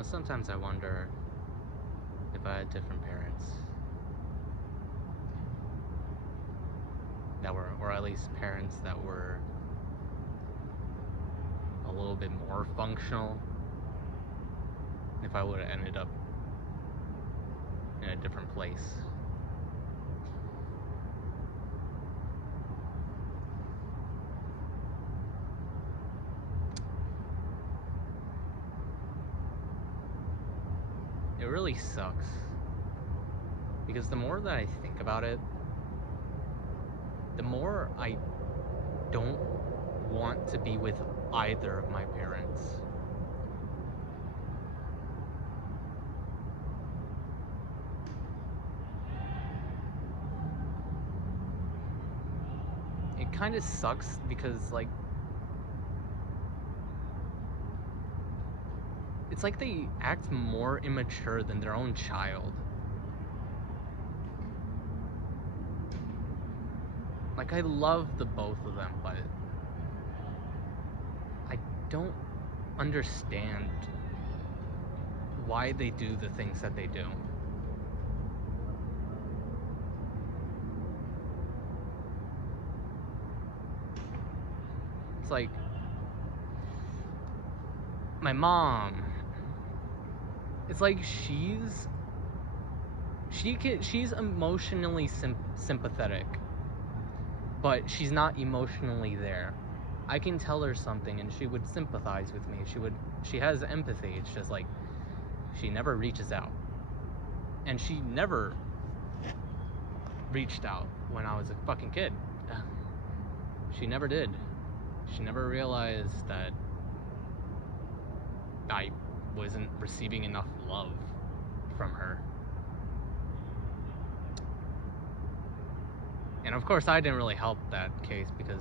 Sometimes I wonder if I had different parents that were, or at least parents that were a little bit more functional, if I would have ended up in a different place. It really sucks, because the more that I think about it, the more I don't want to be with either of my parents. It kind of sucks because, like, it's like they act more immature than their own child. Like, I love the both of them, but I don't understand why they do the things that they do. It's like, my mom, it's like she's emotionally sympathetic, but she's not emotionally there. I can tell her something and she would sympathize with me. She has empathy. It's just like she never reaches out. And she never reached out when I was a fucking kid. She never did. She never realized that I wasn't receiving enough love from her. And of course I didn't really help that case because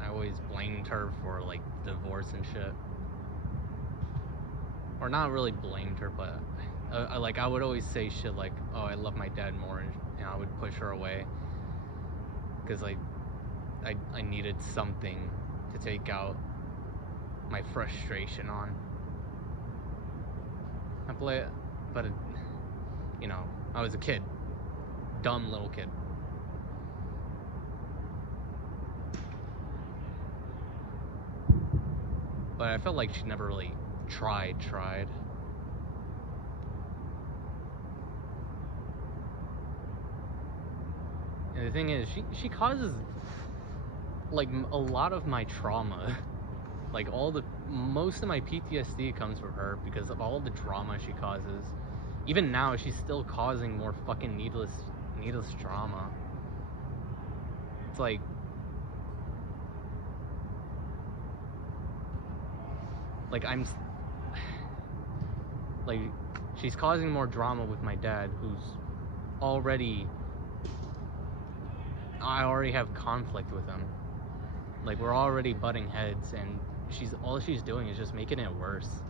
I always blamed her for, like, divorce and shit. Or not really blamed her, but I would always say shit like, oh, I love my dad more, and I would push her away because, like, I needed something to take out my frustration on. But I was a kid, dumb little kid. But I felt like she never really tried. And the thing is, she causes, like, a lot of my trauma. Like, most of my PTSD comes from her because of all the drama she causes. Even now, she's still causing more fucking needless drama. It's like, she's causing more drama with my dad, I already have conflict with him. Like, we're already butting heads, and all she's doing is just making it worse.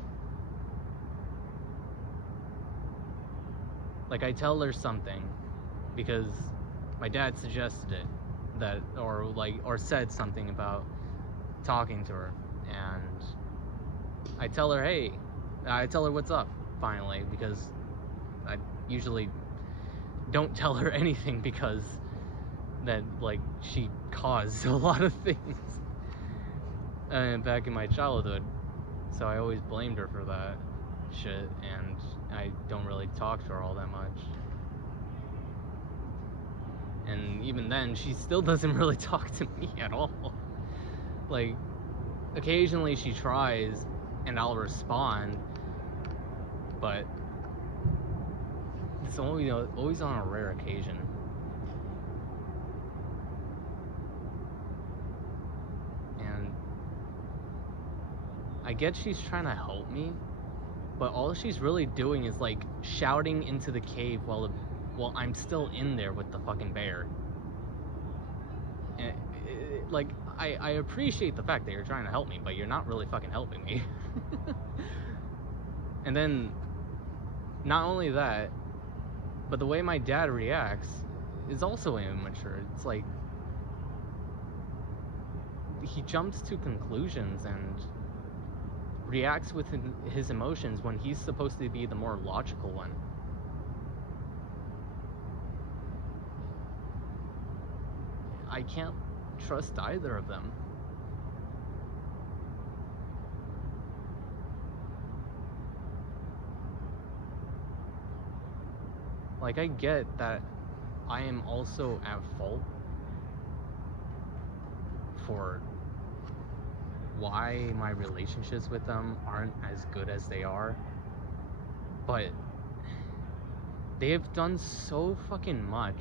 Like, I tell her something because my dad suggested it, or said something about talking to her, and I tell her what's up, finally, because I usually don't tell her anything because that, like, she caused a lot of things back in my childhood, so I always blamed her for that shit, and I don't really talk to her all that much. And even then, she still doesn't really talk to me at all. Like, occasionally she tries and I'll respond, but it's only, always on a rare occasion. And I get she's trying to help me, but all she's really doing is, like, shouting into the cave while I'm still in there with the fucking bear. And like, I appreciate the fact that you're trying to help me, but you're not really fucking helping me. And then, not only that, but the way my dad reacts is also immature. It's like, he jumps to conclusions and reacts with his emotions when he's supposed to be the more logical one. I can't trust either of them. Like, I get that I am also at fault for why my relationships with them aren't as good as they are, but they have done so fucking much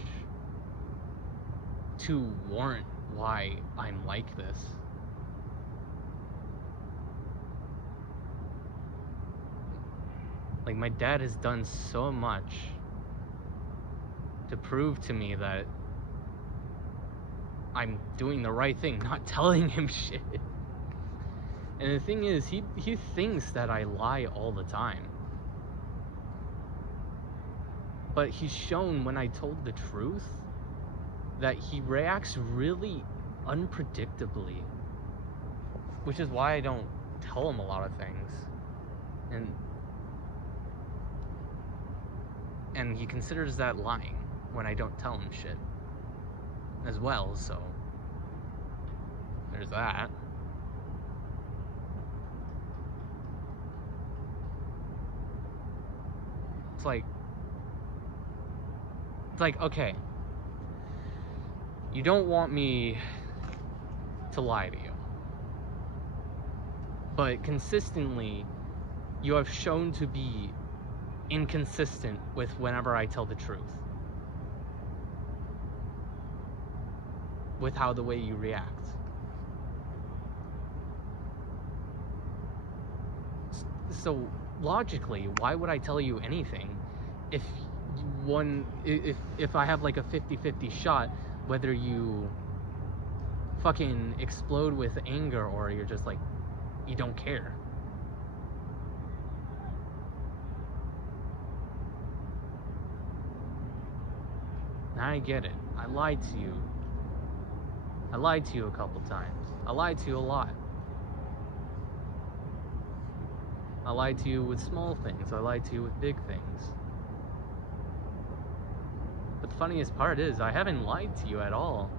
to warrant why I'm like this. Like, my dad has done so much to prove to me that I'm doing the right thing, not telling him shit. And the thing is, he thinks that I lie all the time. But he's shown when I told the truth that he reacts really unpredictably. Which is why I don't tell him a lot of things. And he considers that lying when I don't tell him shit as well, so there's that. It's like, okay, you don't want me to lie to you, but consistently you have shown to be inconsistent with whenever I tell the truth, with how the way you react. So logically, why would I tell you anything if I have like a 50-50 shot whether you fucking explode with anger or you're just like, you don't care? I get it. I lied to you. I lied to you a couple times. I lied to you a lot. I lied to you with small things. I lied to you with big things. But the funniest part is, I haven't lied to you at all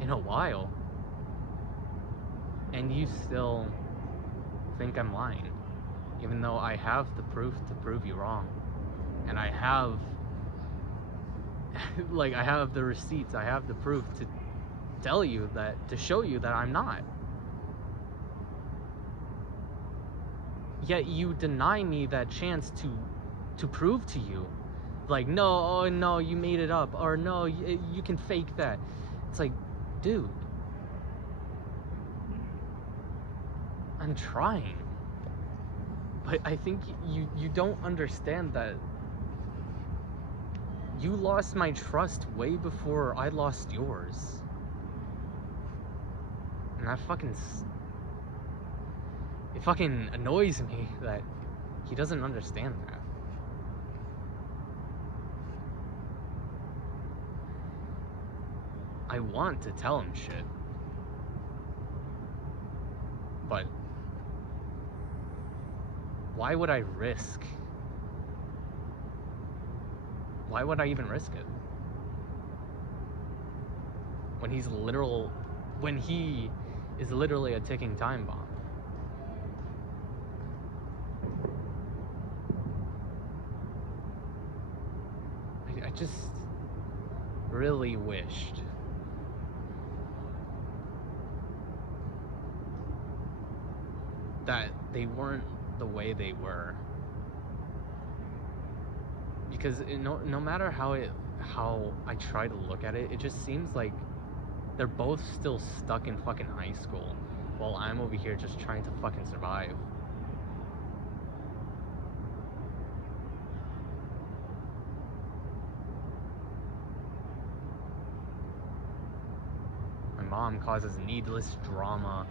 in a while. And you still think I'm lying. Even though I have the proof to prove you wrong. And I have like, I have the receipts, I have the proof to tell you that, to show you that I'm not. Yet you deny me that chance to prove to you, like, no, oh no, you made it up, or no, you can fake that. It's like, dude, I'm trying. But I think you don't understand that you lost my trust way before I lost yours. And that it fucking annoys me that he doesn't understand that. I want to tell him shit, but why would I risk? Why would I even risk it? When he is literally a ticking time bomb. I just really wished that they weren't the way they were. Because no matter how I try to look at it, it just seems like they're both still stuck in fucking high school, while I'm over here just trying to fucking survive. My mom causes needless drama,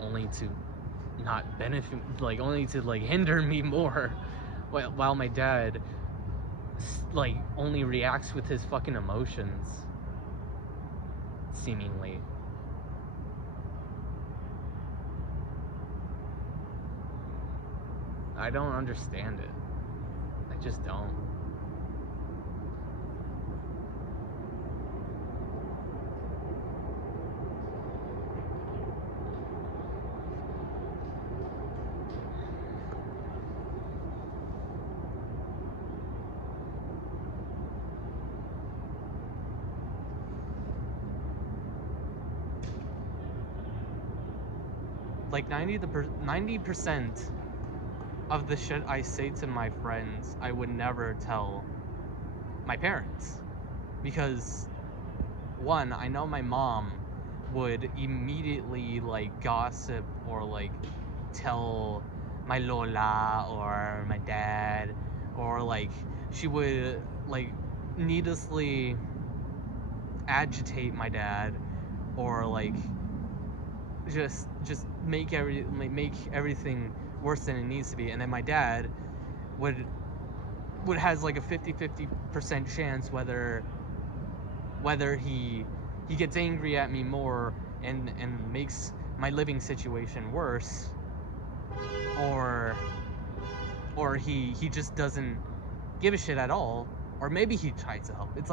only to not benefit, like, only to like hinder me more, while my dad like only reacts with his fucking emotions, seemingly. I don't understand it. I just don't. Like 90% of the shit I say to my friends, I would never tell my parents. Because one, I know my mom would immediately like gossip or like tell my Lola or my dad, or like she would like needlessly agitate my dad, or like just make everything worse than it needs to be. And then my dad would has like a 50% chance whether he gets angry at me more and makes my living situation worse, or he just doesn't give a shit at all, or maybe he tries to help. It's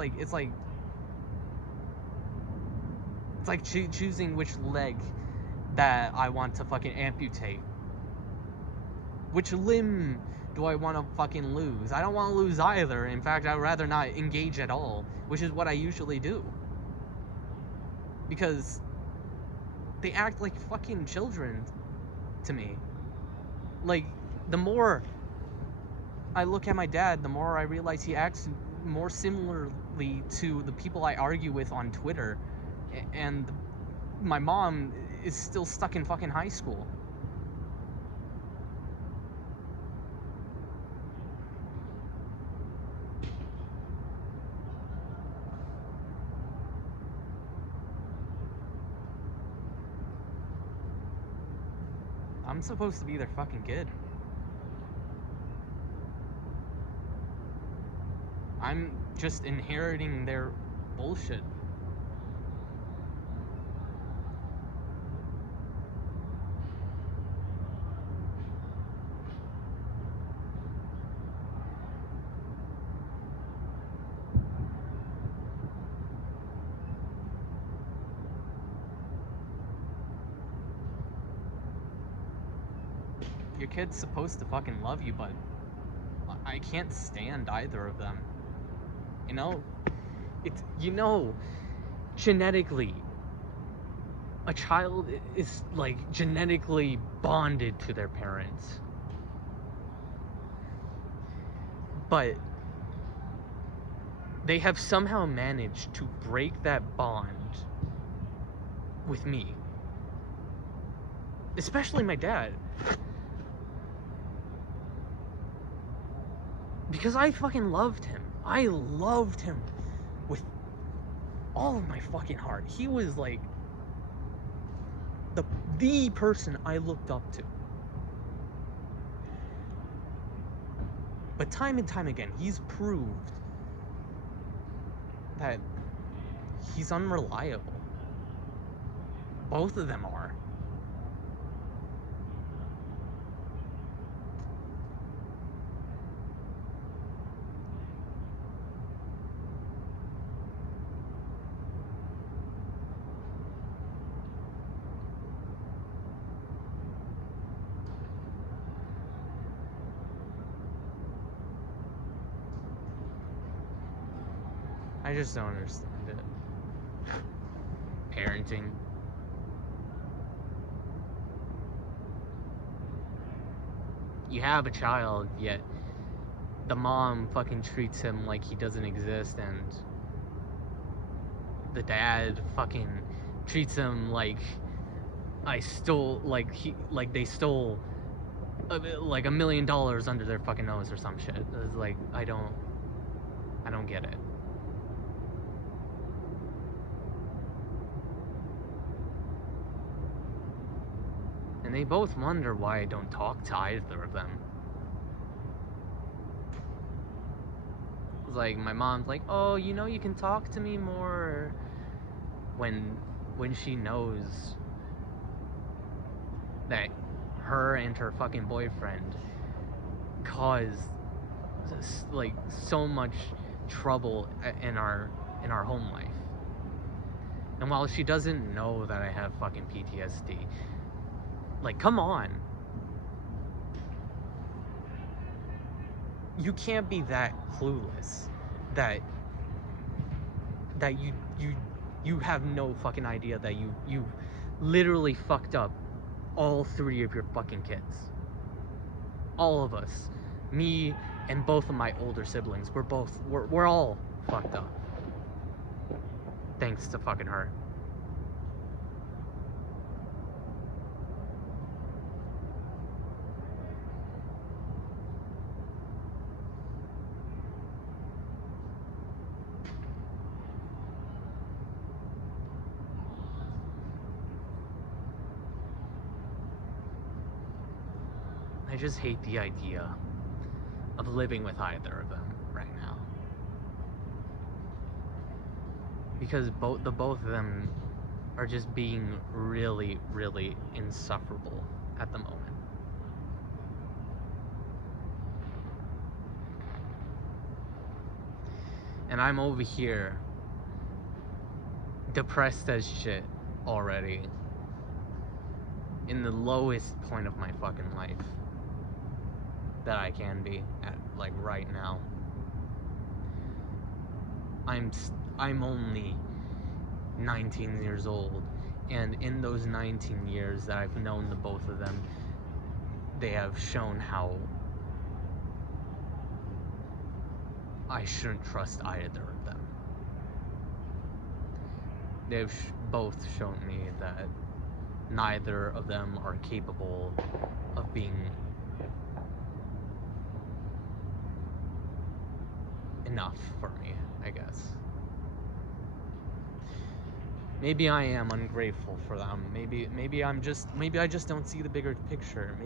like choosing which leg that I want to fucking amputate. Which limb do I want to fucking lose? I don't want to lose either. In fact, I'd rather not engage at all, which is what I usually do. Because they act like fucking children to me. Like, the more I look at my dad, the more I realize he acts more similarly to the people I argue with on Twitter. And my mom is still stuck in fucking high school. I'm supposed to be their fucking kid. I'm just inheriting their bullshit. Your kid's supposed to fucking love you, but I can't stand either of them. You know? It's, genetically, a child is like genetically bonded to their parents. But they have somehow managed to break that bond with me. Especially my dad. Because I fucking loved him. I loved him with all of my fucking heart. He was like the person I looked up to. But time and time again, he's proved that he's unreliable. Both of them are. I just don't understand it. Parenting. You have a child, yet the mom fucking treats him like he doesn't exist, and the dad fucking treats him like they stole like $1 million under their fucking nose or some shit. It's like, I don't get it. And they both wonder why I don't talk to either of them. It's like, my mom's like, oh, you can talk to me more, when she knows that her and her fucking boyfriend cause like so much trouble in our home life. And while she doesn't know that I have fucking PTSD, like, come on. You can't be that clueless that you have no fucking idea that you literally fucked up all 3 of your fucking kids. All of us. Me and both of my older siblings. We're all fucked up. Thanks to fucking her. I just hate the idea of living with either of them right now. Because both of them are just being really, really insufferable at the moment. And I'm over here depressed as shit already, in the lowest point of my fucking life that I can be at, like, right now. I'm only 19 years old, and in those 19 years that I've known the both of them, they have shown how I shouldn't trust either of them. They've both shown me that neither of them are capable of being enough for me, I guess. Maybe I am ungrateful for them. Maybe I just don't see the bigger picture.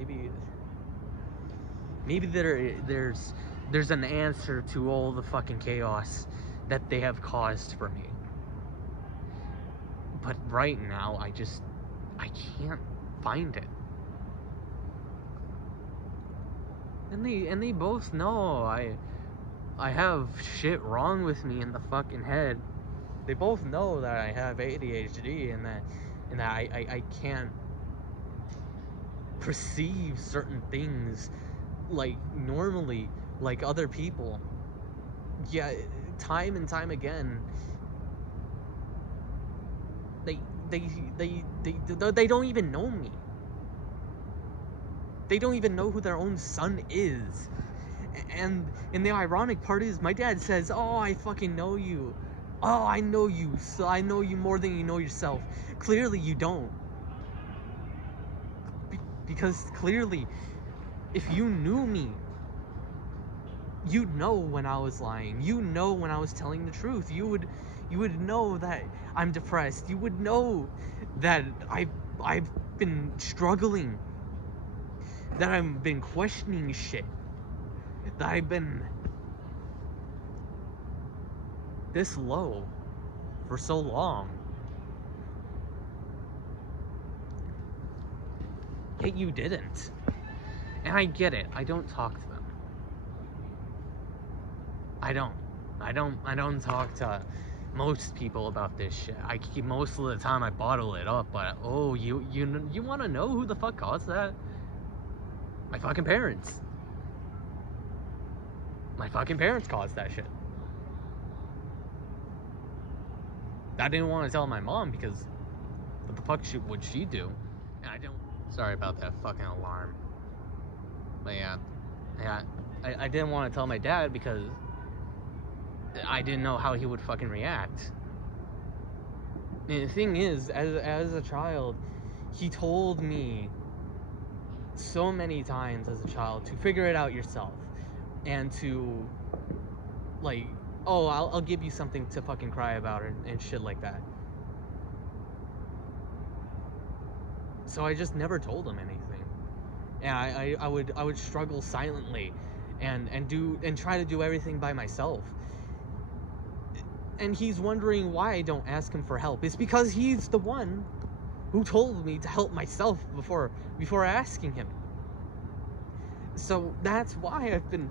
Maybe there's an answer to all the fucking chaos that they have caused for me. But right now, I can't find it. And they both know I have shit wrong with me in the fucking head. They both know that I have ADHD and that I can't perceive certain things like normally, like other people. Yeah, time and time again, they don't even know me. They don't even know who their own son is. And the ironic part is, my dad says, "Oh, I fucking know you. Oh, I know you. So I know you more than you know yourself." Clearly, you don't. Because clearly, if you knew me, you'd know when I was lying. You know when I was telling the truth. You would know that I'm depressed. You would know that I've been struggling. That I've been questioning shit. That I've been this low for so long. Yet you didn't. And I get it. I don't talk to them. I don't talk to most people about this shit. I keep most of the time I bottle it up, but you want to know who the fuck caused that? My fucking parents. My fucking parents caused that shit. I didn't want to tell my mom because what the fuck would she do? And I don't. Sorry about that fucking alarm. But yeah, I didn't want to tell my dad because I didn't know how he would fucking react. And the thing is, as a child, he told me so many times as a child to figure it out yourself. And to, like, oh, I'll give you something to fucking cry about and shit like that. So I just never told him anything. And I would struggle silently and try to do everything by myself. And he's wondering why I don't ask him for help. It's because he's the one who told me to help myself before asking him. So that's why I've been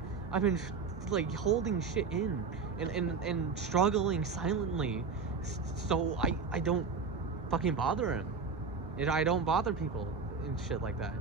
like holding shit in and struggling silently, so I don't fucking bother him. I don't bother people and shit like that.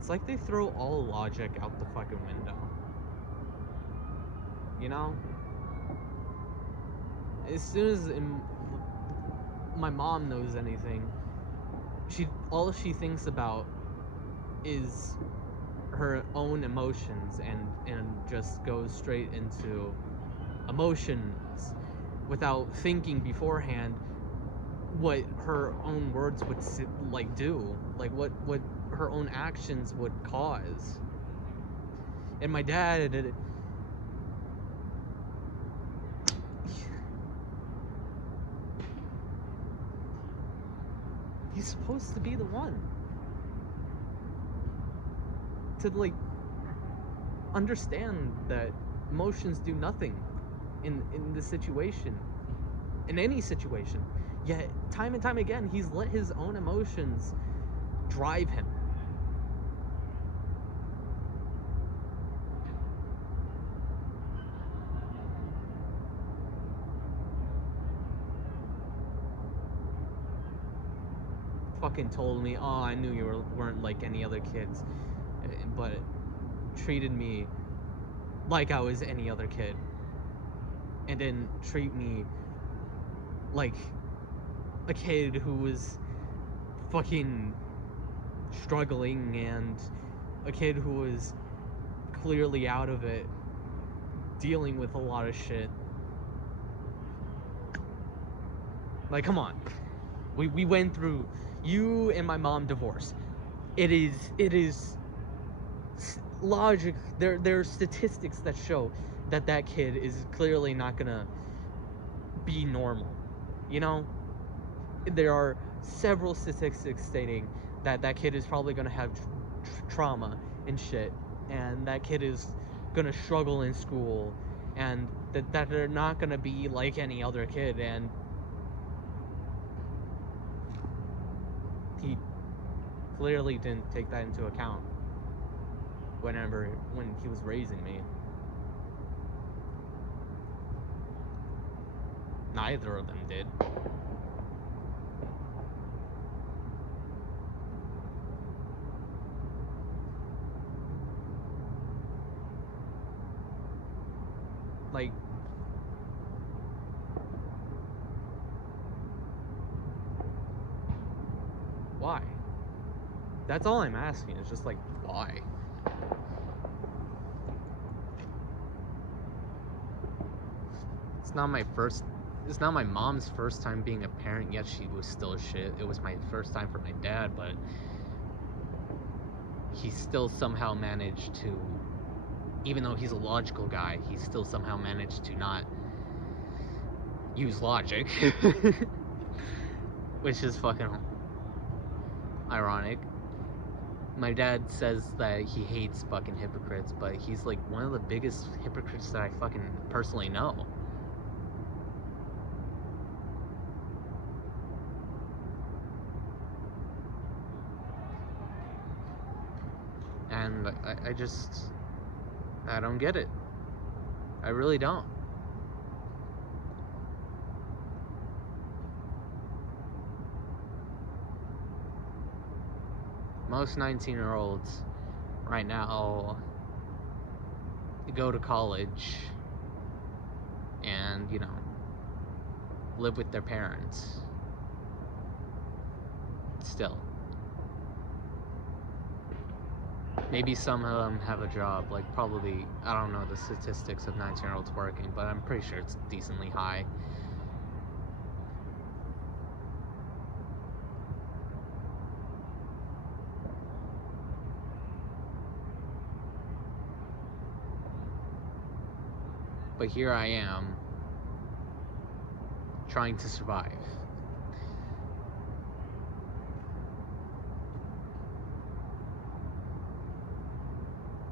It's like they throw all logic out the fucking window. You know? As soon as my mom knows anything, all she thinks about is her own emotions and just goes straight into emotions without thinking beforehand what her own words would like do, like what her own actions would cause. And my dad, he's supposed to be the one to like understand that emotions do nothing in this situation, in any situation. Yet time and time again he's let his own emotions drive him. Fucking told me, oh, I knew you weren't like any other kids, but treated me like I was any other kid, and didn't treat me like a kid who was fucking struggling, and a kid who was clearly out of it, dealing with a lot of shit. Like, come on. We went through, you and my mom divorced. It is logic. There are statistics that show that kid is clearly not gonna be normal. You know, there are several statistics stating that kid is probably gonna have trauma and shit, and that kid is gonna struggle in school, and that they're not gonna be like any other kid. And he clearly didn't take that into account when he was raising me. Neither of them did. Like, why? That's all I'm asking. It's just like, why? It's not my mom's first time being a parent, yet she was still shit. It was my first time for my dad, but he still somehow managed to, even though he's a logical guy, he still somehow managed to not use logic. Which is fucking ironic. My dad says that he hates fucking hypocrites, but he's like one of the biggest hypocrites that I fucking personally know. And I don't get it. I really don't. Most 19-year-olds right now go to college and, live with their parents. Still. Maybe some of them have a job, like probably, I don't know the statistics of 19-year-olds working, but I'm pretty sure it's decently high. But here I am, trying to survive.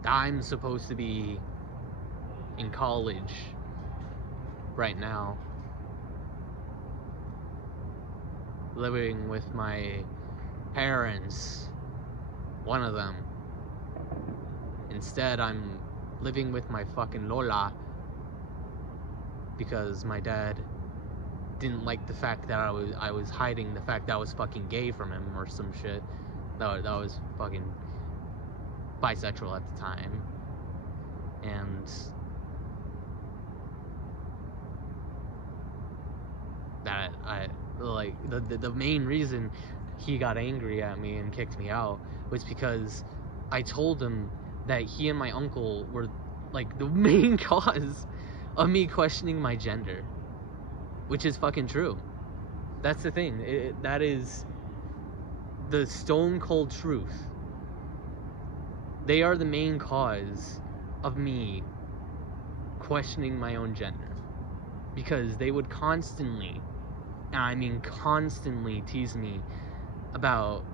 I'm supposed to be in college right now, living with my parents, one of them. Instead, I'm living with my fucking Lola because my dad didn't like the fact that I was hiding the fact that I was fucking gay from him or some shit. That was fucking bisexual at the time. And that I like the main reason he got angry at me and kicked me out was because I told him that he and my uncle were like the main cause of me questioning my gender, which is fucking true. That's the thing. That is the stone cold truth. They are the main cause of me questioning my own gender, because they would constantly, and I mean constantly, tease me about,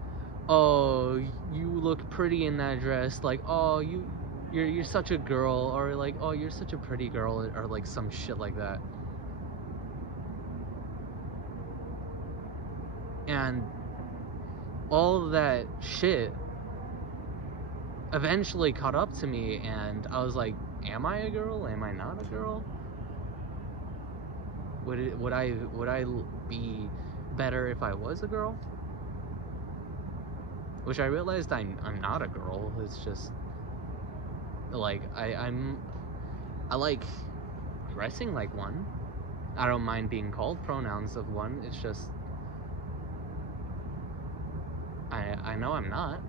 oh, you look pretty in that dress, like, oh, you're such a girl, or like, oh, you're such a pretty girl, or like some shit like that. And all of that shit eventually caught up to me, and I was like, am I a girl? Am I not a girl? Would I be better if I was a girl? Which I realized I'm not a girl. It's just like I like dressing like one. I don't mind being called pronouns of one. It's just I know I'm not.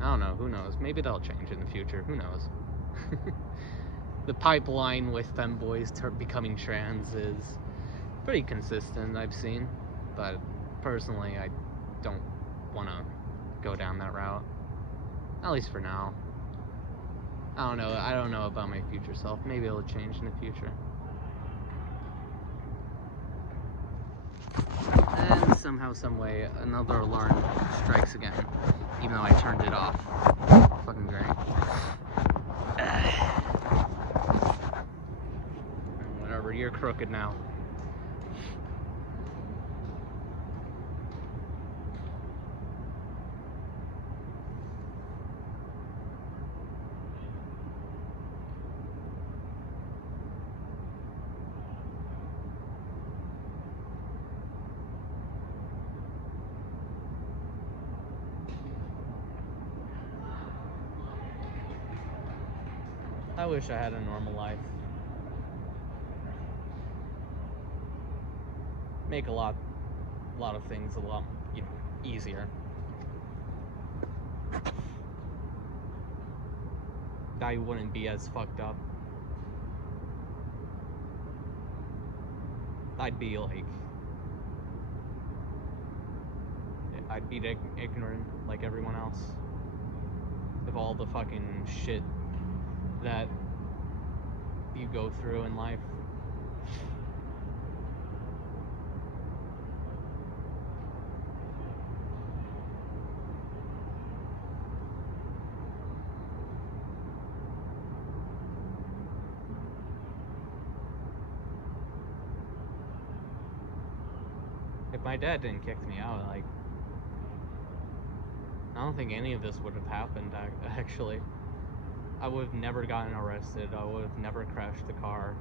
I don't know, who knows? Maybe that'll change in the future. Who knows? The pipeline with femboys becoming trans is pretty consistent, I've seen, but personally I don't want to go down that route, at least for now. I don't know about my future self. Maybe it'll change in the future. And somehow, someway, another alarm strikes again, even though I turned it off. Fucking great. Whatever, you're crooked now. I wish I had a normal life. Make a lot of things a lot, easier. I wouldn't be as fucked up. I'd be ignorant like everyone else of all the fucking shit that you go through in life. If my dad didn't kick me out, like, I don't think any of this would have happened, actually. I would have never gotten arrested. I would have never crashed the car.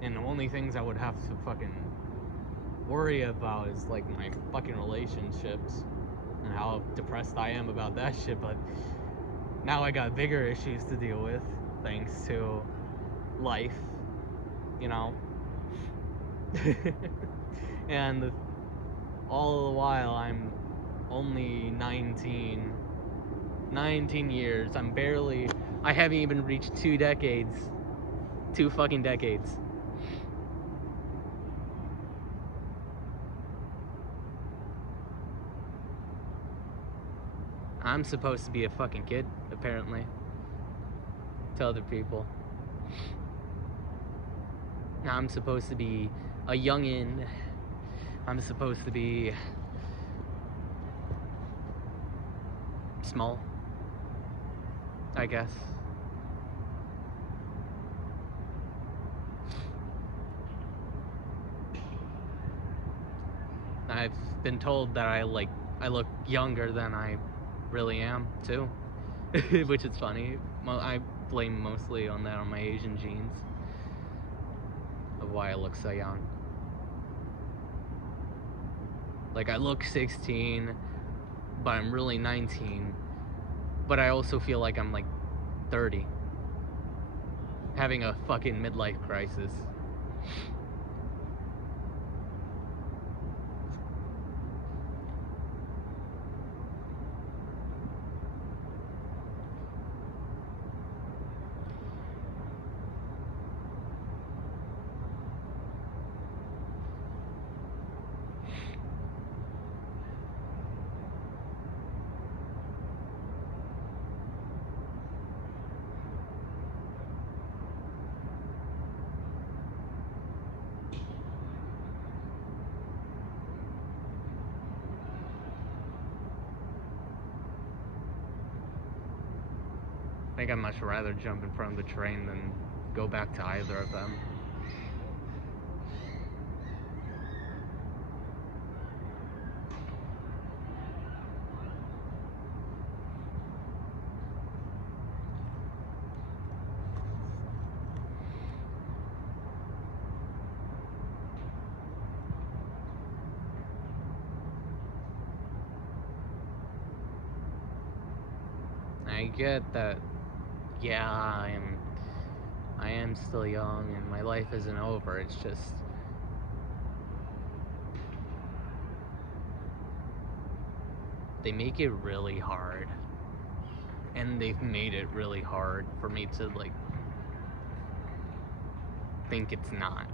And the only things I would have to fucking worry about is like my fucking relationships and how depressed I am about that shit. But now I got bigger issues to deal with thanks to life, you know. And all the while I'm only 19 years. I haven't even reached 2 decades. 2 fucking decades. I'm supposed to be a fucking kid, apparently, to other people. I'm supposed to be a youngin'. I'm supposed to be small, I guess. I've been told that I look younger than I really am too, which is funny. I blame mostly on my Asian genes of why I look so young. Like, I look 16, but I'm really 19, but I also feel like I'm like 30, having a fucking midlife crisis. I think I'd much rather jump in front of the train than go back to either of them. I get that, yeah, I am still young and my life isn't over. It's just, they make it really hard, and they've made it really hard for me to like think it's not.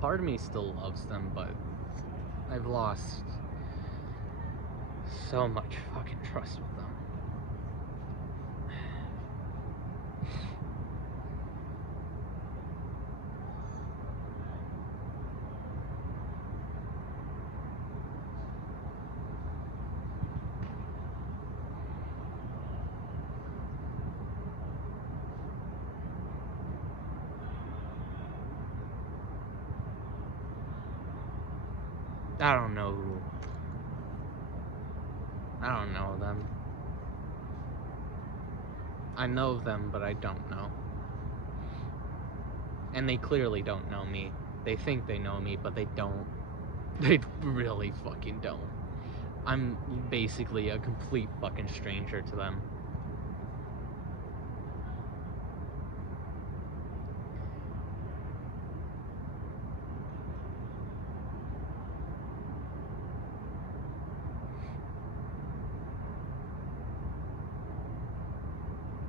Part of me still loves them, but I've lost so much fucking trust with them. I don't know who. I don't know them. I know them, but I don't know. And they clearly don't know me. They think they know me, but they don't. They really fucking don't. I'm basically a complete fucking stranger to them.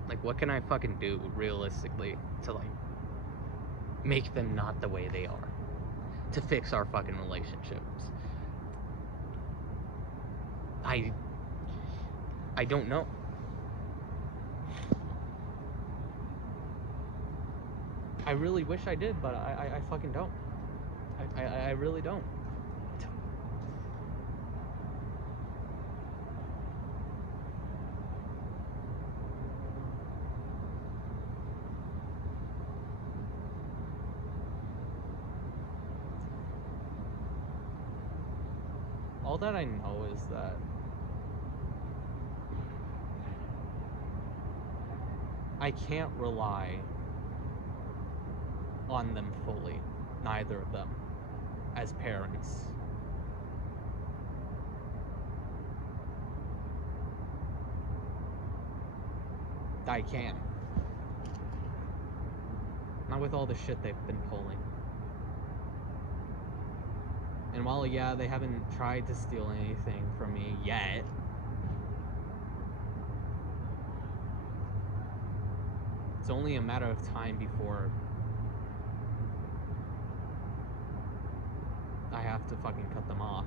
Like, what can I fucking do realistically to like make them not the way they are? To fix our fucking relationships? I don't know. I really wish I did, but I fucking don't. I really don't. All that I know is that I can't rely on them fully, neither of them, as parents. I can't. Not with all the shit they've been pulling. And while, yeah, they haven't tried to steal anything from me yet, it's only a matter of time before I have to fucking cut them off.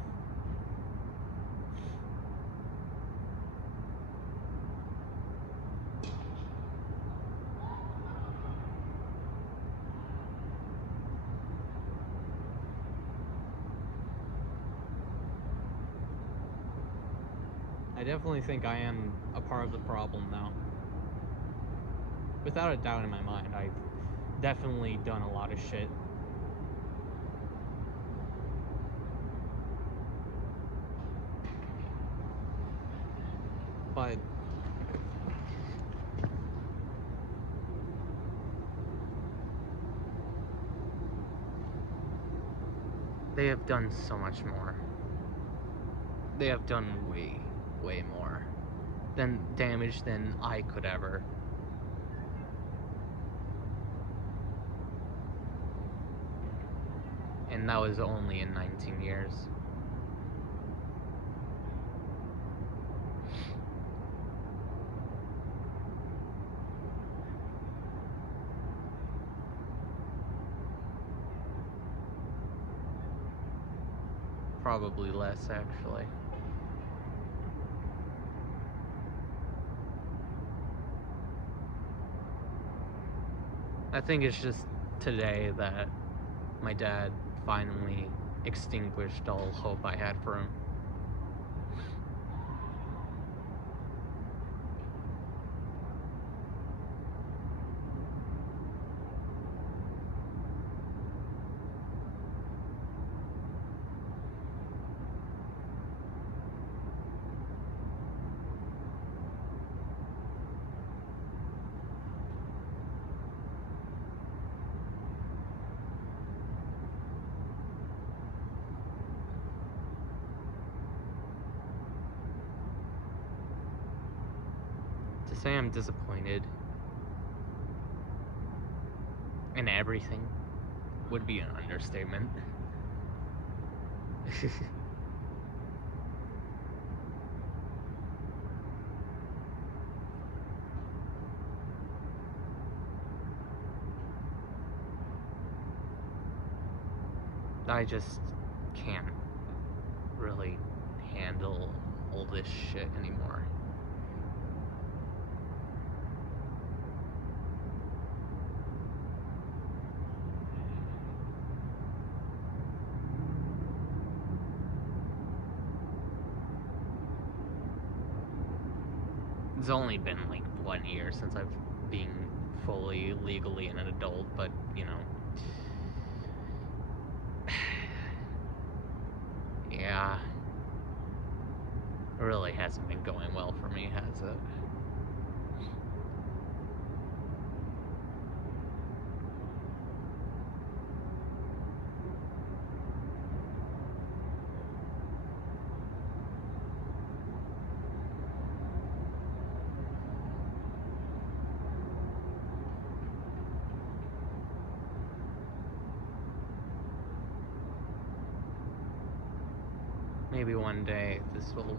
I definitely think I am a part of the problem now. Without a doubt in my mind, I've definitely done a lot of shit. But they have done so much more. They have done way, way more than damage than I could ever. And that was only in 19 years. Probably less, actually. I think it's just today that my dad finally extinguished all hope I had for him. To say I'm disappointed in everything would be an understatement. I just can't really handle all this shit anymore. It's only been like 1 year since I've been fully legally an adult, but you know, yeah, it really hasn't been going well for me, has it? Maybe one day this will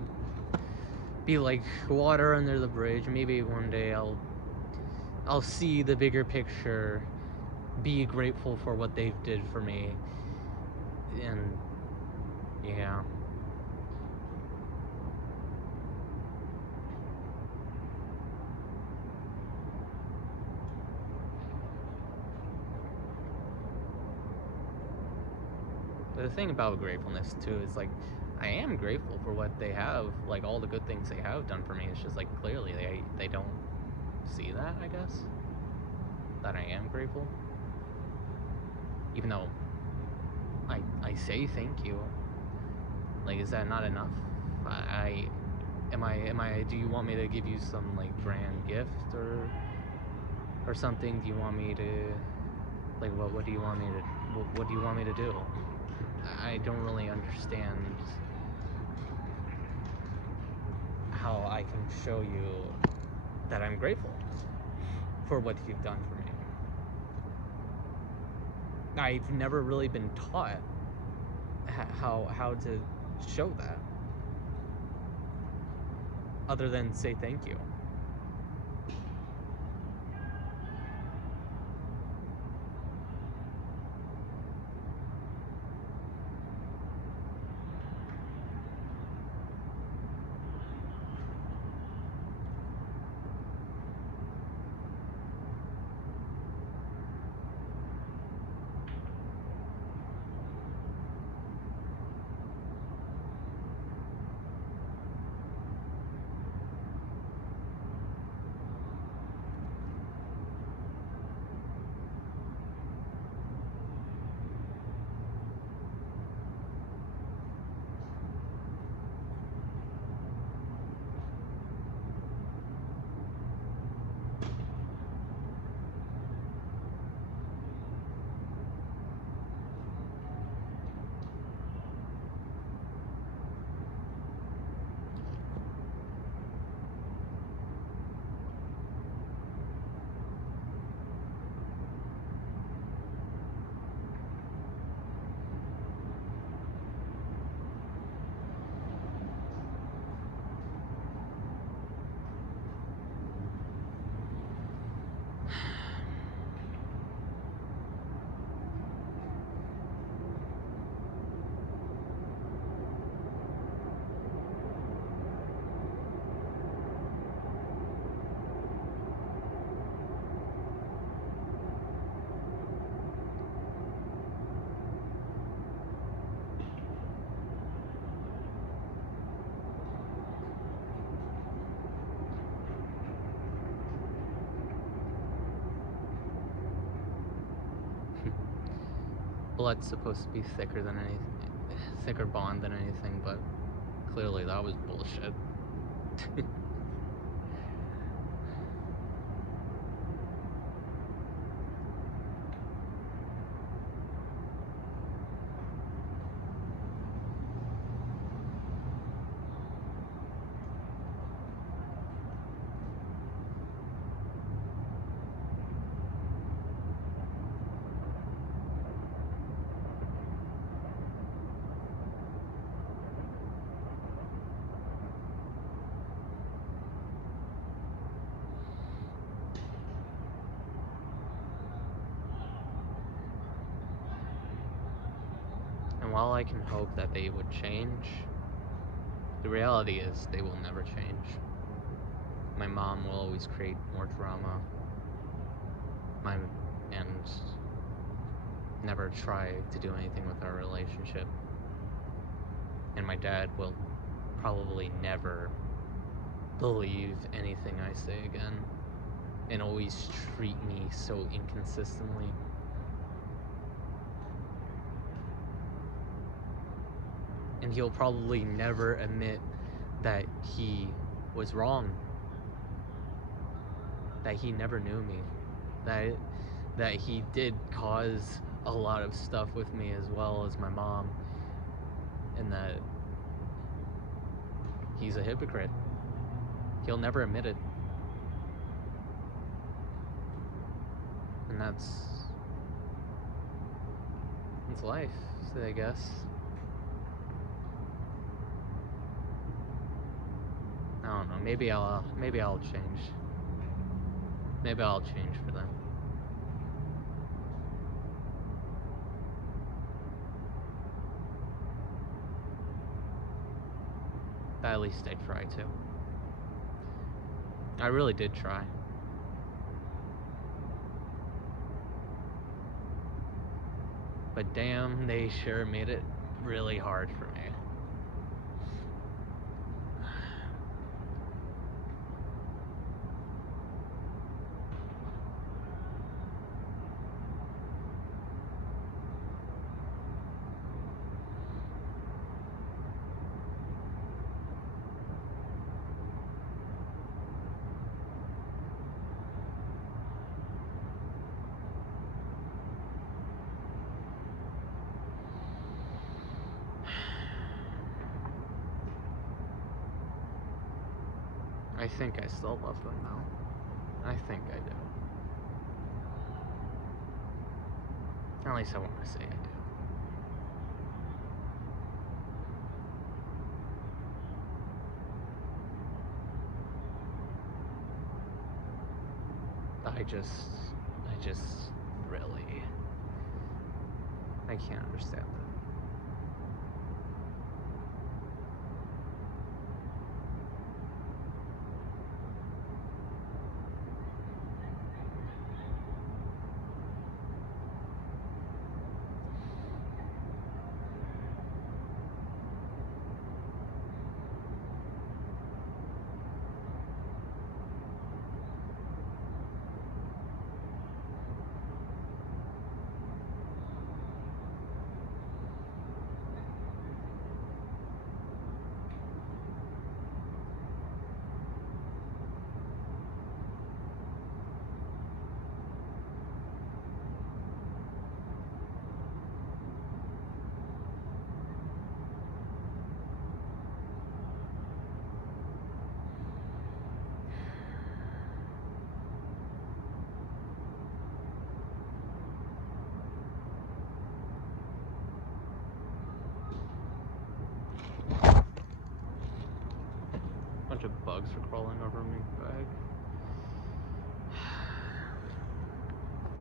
be like water under the bridge. Maybe one day I'll see the bigger picture, be grateful for what they did for me, and yeah. But the thing about gratefulness too is like I am grateful for what they have, like all the good things they have done for me. It's just like clearly they don't see that, I guess. That I am grateful. Even though I say thank you. Like, is that not enough? Am I do you want me to give you some like grand gift or something? Do you want me to like what do you want me to what do you want me to do? I don't really understand how I can show you that I'm grateful for what you've done for me. I've never really been taught how to show that, other than say thank you. Blood's supposed to be thicker than anything, thicker bond than anything, but clearly that was bullshit. And while I can hope that they would change, the reality is they will never change. My mom will always create more drama. And never try to do anything with our relationship. And my dad will probably never believe anything I say again, and always treat me so inconsistently. And he'll probably never admit that he was wrong, that he never knew me, that he did cause a lot of stuff with me as well as my mom, and that he's a hypocrite. He'll never admit it. And that's life, I guess. I don't know. Maybe I'll change. Maybe I'll change for them. But at least I try to. I really did try. But damn, they sure made it really hard for me. I think I still love them though. I think I do. At least I want to say I do. I just really, I can't understand that. Bunch of bugs are crawling over my bag.